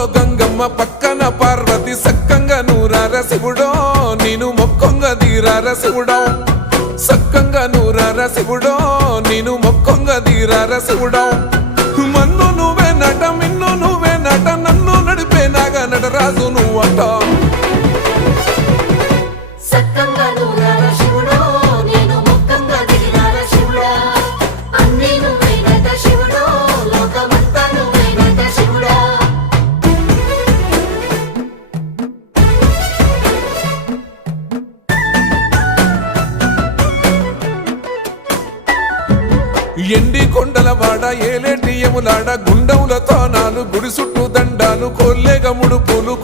ముద్దులో గంగమ్మ పక్కన పార్వతి సక్కంగా నూరార శివుడో నేను మొక్కొంగ దీరార శివుడో. సక్కంగా నూరార శివుడో నేను మొక్కొంగ దీరార శివుడో. మన్ను నువ్వే నట మిన్ను నువ్వే నట నన్ను నడిపే నాగ నటరాజు నువ్వు అంటా ఎండి కొండల వాడ ఏలేటి ఎములాడ గుండములతో గుడి చుట్టూ దండాలు కొల్లేగ పూలు